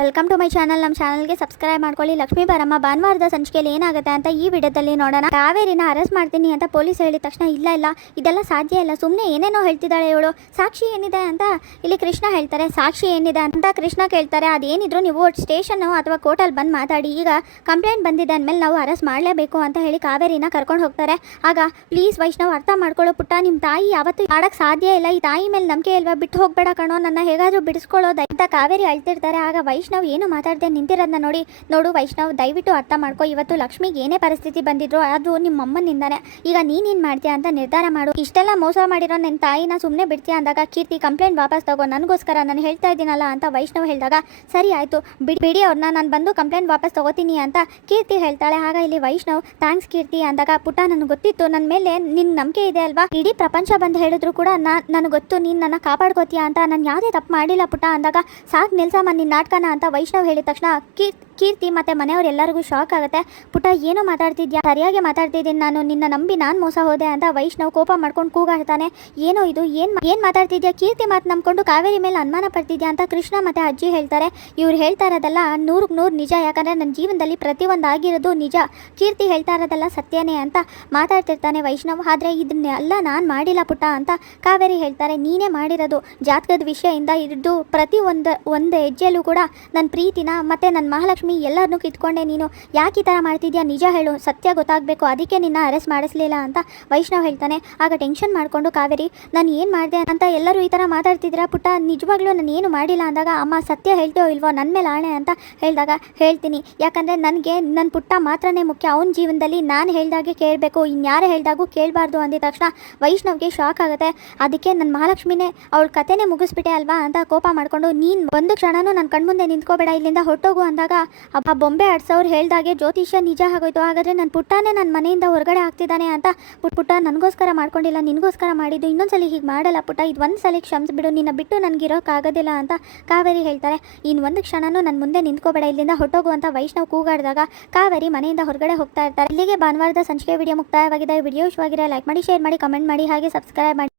Welcome to my channel. ನಮ್ಮ ಚಾನಲ್ಗೆ subscribe ಮಾಡ್ಕೊಳ್ಳಿ. ಲಕ್ಷ್ಮೀ ಬಾರಮ್ಮ ಭಾನುವಾರದ ಸಂಚಿಕೆಯಲ್ಲಿ ಏನಾಗುತ್ತೆ ಅಂತ ಈ ವಿಡಿಯೋದಲ್ಲಿ ನೋಡೋಣ. ಕಾವೇರಿನ ಅರೆಸ್ಟ್ ಮಾಡ್ತೀನಿ ಅಂತ ಪೊಲೀಸ್ ಹೇಳಿದ ತಕ್ಷಣ ಇಲ್ಲ ಇದೆಲ್ಲ ಸಾಧ್ಯ ಇಲ್ಲ, ಸುಮ್ಮನೆ ಏನೇನೋ ಹೇಳ್ತಿದ್ದಾಳೆ ಇವಳು, ಸಾಕ್ಷಿ ಏನಿದೆ ಅಂತ ಇಲ್ಲಿ ಕೃಷ್ಣ ಹೇಳ್ತಾರೆ. ಸಾಕ್ಷಿ ಏನಿದೆ ಅಂತ ಕೃಷ್ಣ ಕೇಳ್ತಾರೆ. ಅದೇನಿದ್ರು ನೀವು ಸ್ಟೇಷನ್ ಅಥವಾ ಕೋರ್ಟಲ್ಲಿ ಬಂದು ಮಾತಾಡಿ, ಈಗ ಕಂಪ್ಲೇಂಟ್ ಬಂದಿದೆ ಅಂದಮೇಲೆ ನಾವು ಅರೆಸ್ಟ್ ಮಾಡಲೇಬೇಕು ಅಂತ ಹೇಳಿ ಕಾವೇರಿನ ಕರ್ಕೊಂಡು ಹೋಗ್ತಾರೆ. ಆಗ ಪ್ಲೀಸ್ ವೈಷ್ಣವ್ ಅರ್ಥ ಮಾಡ್ಕೊಳ್ಳೋ ಪುಟ್ಟ, ನಿಮ್ಮ ತಾಯಿ ಯಾವತ್ತೂ ಆಡಕ್ಕೆ ಸಾಧ್ಯ ಇಲ್ಲ, ಈ ತಾಯಿ ಮೇಲೆ ನಂಬಿಕೆ ಇಲ್ವಾ, ಬಿಟ್ಟು ಹೋಗ್ಬೇಡ ಕಣೋ, ನನ್ನ ಹೇಗಾದರೂ ಬಿಡಿಸ್ಕೊಳ್ಳೋದು ಅಂತ ಕಾವೇರಿ ಅಳ್ತಿರ್ತಾರೆ. ಆಗ ವೈಷ್ಣವ್ ಏನು ಮಾತಾಡದೆ ನಿಂತಿರೋದನ್ನ ನೋಡು ವೈಷ್ಣವ್, ದಯವಿಟ್ಟು ಅರ್ಥ ಮಾಡ್ಕೊ, ಇವತ್ತು ಲಕ್ಷ್ಮಿಗೆ ಏನೇ ಪರಿಸ್ಥಿತಿ ಬಂದಿದ್ರು ಅದು ನಿಮ್ಮ ಅಮ್ಮನಿಂದಾನೆ, ಈಗ ನೀನೇನು ಮಾಡ್ತೀಯಾ ಅಂತ ನಿರ್ಧಾರ ಮಾಡು. ಇಷ್ಟೆಲ್ಲ ಮೋಸ ಮಾಡಿರೋ ನಿನ್ನ ತಾಯಿನ ಸುಮ್ಮನೆ ಬಿಡ್ತೀಯಾ ಅಂದಾಗ ಕೀರ್ತಿ ಕಂಪ್ಲೇಂಟ್ ವಾಪಸ್ ತಗೋ, ನನಗೋಸ್ಕರ ನಾನು ಹೇಳ್ತಾ ಇದ್ದೀನಲ್ಲ ಅಂತ ವೈಷ್ಣವ್ ಹೇಳಿದಾಗ ಸರಿ ಆಯಿತು ಬಿಡಿ ಅವ್ರನ್ನ, ನಾನು ಬಂದು ಕಂಪ್ಲೇಂಟ್ ವಾಪಸ್ ತಗೋತೀನಿ ಅಂತ ಕೀರ್ತಿ ಹೇಳ್ತಾಳೆ. ಆಗ ಇಲ್ಲಿ ವೈಷ್ಣವ್ ಥ್ಯಾಂಕ್ಸ್ ಕೀರ್ತಿ ಅಂದಾಗ, ಪುಟ್ಟ ನನಗೆ ಗೊತ್ತಿತ್ತು ನನ್ನ ಮೇಲೆ ನಿನ್ನ ನಂಬಿಕೆ ಇದೆ ಅಲ್ವಾ, ಇಡೀ ಪ್ರಪಂಚ ಬಂದು ಹೇಳಿದ್ರು ಕೂಡ ನನಗೆ ಗೊತ್ತು ನೀನು ನನ್ನ ಕಾಪಾಡ್ಕೋತೀಯಾ ಅಂತ, ನಾನು ಯಾವುದೇ ತಪ್ಪು ಮಾಡಿಲ್ಲ ಪುಟ್ಟ ಅಂದಾಗ, ಸಾಕು ನಿಲ್ಸಮ್ಮ ನಿನ್ನ ನಾಟಕನ ಅಂತ ವೈಷ್ಣವ್ ಹೇಳಿದ ತಕ್ಷಣ ಕೀರ್ತಿ ಮತ್ತು ಮನೆಯವರೆಲ್ಲರಿಗೂ ಶಾಕ್ ಆಗುತ್ತೆ. ಪುಟ್ಟ ಏನೋ ಮಾತಾಡ್ತಿದ್ಯಾ, ಸರಿಯಾಗಿ ಮಾತಾಡ್ತಿದ್ದೀನಿ ನಾನು, ನಿನ್ನ ನಂಬಿ ನಾನು ಮೋಸ ಹೋದೆ ಅಂತ ವೈಷ್ಣವ್ ಕೋಪ ಮಾಡ್ಕೊಂಡು ಕೂಗಾಡ್ತಾನೆ. ಏನೋ ಇದು ಏನು ಮಾತಾಡ್ತಿದ್ಯಾ, ಕೀರ್ತಿ ಮಾತು ನಂಬ್ಕೊಂಡು ಕಾವೇರಿ ಮೇಲೆ ಅನುಮಾನ ಪಡ್ತಿದ್ಯಾ ಅಂತ ಕೃಷ್ಣ ಮತ್ತು ಅಜ್ಜಿ ಹೇಳ್ತಾರೆ. ಇವ್ರು ಹೇಳ್ತಾ ಇರೋದಲ್ಲ 100% ನಿಜ, ಯಾಕಂದರೆ ನನ್ನ ಜೀವನದಲ್ಲಿ ಪ್ರತಿಯೊಂದು ಆಗಿರೋದು ನಿಜ, ಕೀರ್ತಿ ಹೇಳ್ತಾ ಇರೋದಲ್ಲ ಸತ್ಯನೇ ಅಂತ ಮಾತಾಡ್ತಿರ್ತಾನೆ ವೈಷ್ಣವ್. ಆದರೆ ಇದನ್ನೆಲ್ಲ ನಾನು ಮಾಡಿಲ್ಲ ಪುಟ್ಟ ಅಂತ ಕಾವೇರಿ ಹೇಳ್ತಾರೆ. ನೀನೇ ಮಾಡಿರೋದು, ಜಾತಕದ ವಿಷಯದಿಂದ ಹಿಡಿದು ಪ್ರತಿ ಒಂದು ಹೆಜ್ಜೆಯಲ್ಲೂ ಕೂಡ ನನ್ನ ಪ್ರೀತಿನ ಮತ್ತು ನನ್ನ ಮಹಾಲಕ್ಷ್ಮಿ ಎಲ್ಲರನ್ನೂ ಕಿತ್ಕೊಂಡೆ, ನೀನು ಯಾಕೆ ಈ ಥರ ಮಾಡ್ತಿದ್ಯಾ, ನಿಜ ಹೇಳು, ಸತ್ಯ ಗೊತ್ತಾಗಬೇಕು, ಅದಕ್ಕೆ ನಿನ್ನ ಅರೆಸ್ಟ್ ಮಾಡಿಸ್ಲಿಲ್ಲ ಅಂತ ವೈಷ್ಣವ್ ಹೇಳ್ತಾನೆ. ಆಗ ಟೆನ್ಷನ್ ಮಾಡಿಕೊಂಡು ಕಾವೇರಿ, ನಾನು ಏನು ಮಾಡಿದೆ ಅಂತ ಎಲ್ಲರೂ ಈ ಥರ ಮಾತಾಡ್ತಿದ್ದೀರಾ ಪುಟ್ಟ, ನಿಜವಾಗ್ಲೂ ನಾನು ಏನು ಮಾಡಿಲ್ಲ ಅಂದಾಗ, ಅಮ್ಮ ಸತ್ಯ ಹೇಳ್ತೀಯೋ ಇಲ್ವೋ, ನನ್ನ ಮೇಲೆ ಆಣೆ ಅಂತ ಹೇಳಿದಾಗ, ಹೇಳ್ತೀನಿ, ಯಾಕಂದರೆ ನನಗೆ ನನ್ನ ಪುಟ್ಟ ಮಾತ್ರನೇ ಮುಖ್ಯ, ಅವನ ಜೀವನದಲ್ಲಿ ನಾನು ಹೇಳ್ದಾಗೆ ಕೇಳಬೇಕು, ಇನ್ಯಾರೇ ಹೇಳ್ದಾಗೂ ಕೇಳಬಾರ್ದು ಅಂದಿದ ತಕ್ಷಣ ವೈಷ್ಣವ್ಗೆ ಶಾಕ್ ಆಗುತ್ತೆ. ಅದಕ್ಕೆ ನನ್ನ ಮಹಾಲಕ್ಷ್ಮಿನೇ ಅವಳ ಕತೆನೇ ಮುಗಿಸ್ಬಿಟ್ಟೆ ಅಲ್ವಾ ಅಂತ ಕೋಪ ಮಾಡಿಕೊಂಡು, ನೀನು ಒಂದು ಕ್ಷಣನೂ ನನ್ನ ಕಣ್ಮುಂದೆ ನಿಂತ್ಕೋಬೇಡ, ಇಲ್ಲಿಂದ ಹೊರಟೋಗು ಅಂದಾಗ, ಆ ಬೊಂಬೆ ಆಡ್ಸೋರು ಹೇಳ್ದಾಗೆ ಜ್ಯೋತಿಷ್ಯ ನಿಜ ಆಗೋಯ್ತು. ಹಾಗಾದರೆ ನನ್ನ ಪುಟ್ಟನೇ ನನ್ನ ಮನೆಯಿಂದ ಹೊರಗಡೆ ಆಗ್ತಿದ್ದಾನೆ ಅಂತ, ಪುಟ್ಟ ನನಗೋಸ್ಕರ ಮಾಡ್ಕೊಂಡಿಲ್ಲ, ನಿನಗೋಸ್ಕರ ಮಾಡಿದ್ದು, ಇನ್ನೊಂದ್ಸಲಿ ಹೀಗೆ ಮಾಡಲ್ಲ ಪುಟ್ಟ, ಇದು ಒಂದು ಸಲ ಕ್ಷಮಿಸ್ಬಿಡು, ನಿನ್ನ ಬಿಟ್ಟು ನನಗಿರೋಕ್ಕಾಗೋದಿಲ್ಲ ಅಂತ ಕಾವೇರಿ ಹೇಳ್ತಾರೆ. ಇನ್ನು ಒಂದು ಕ್ಷಣನೂ ನನ್ನ ಮುಂದೆ ನಿಂತ್ಕೋಬೇಡ, ಇಲ್ಲಿಂದ ಹೊರಟೋಗು ಅಂತ ವೈಷ್ಣವ್ ಕೂಗಾಡಿದಾಗ ಕಾವೇರಿ ಮನೆಯಿಂದ ಹೊರಗಡೆ ಹೋಗ್ತಾ ಇರ್ತಾರೆ. ಇಲ್ಲಿಗೆ ಭಾನುವಾರದ ಸಂಚಿಕೆ ವಿಡಿಯೋ ಮುಕ್ತಾಯವಾಗಿದೆ. ವಿಡಿಯೋ ಇಷ್ಟವಾಗಿರೋ ಲೈಕ್ ಮಾಡಿ, ಶೇರ್ ಮಾಡಿ, ಕಮೆಂಟ್ ಮಾಡಿ, ಹಾಗೆ ಸಬ್ಸ್ಕ್ರೈಬ್ ಮಾಡಿ.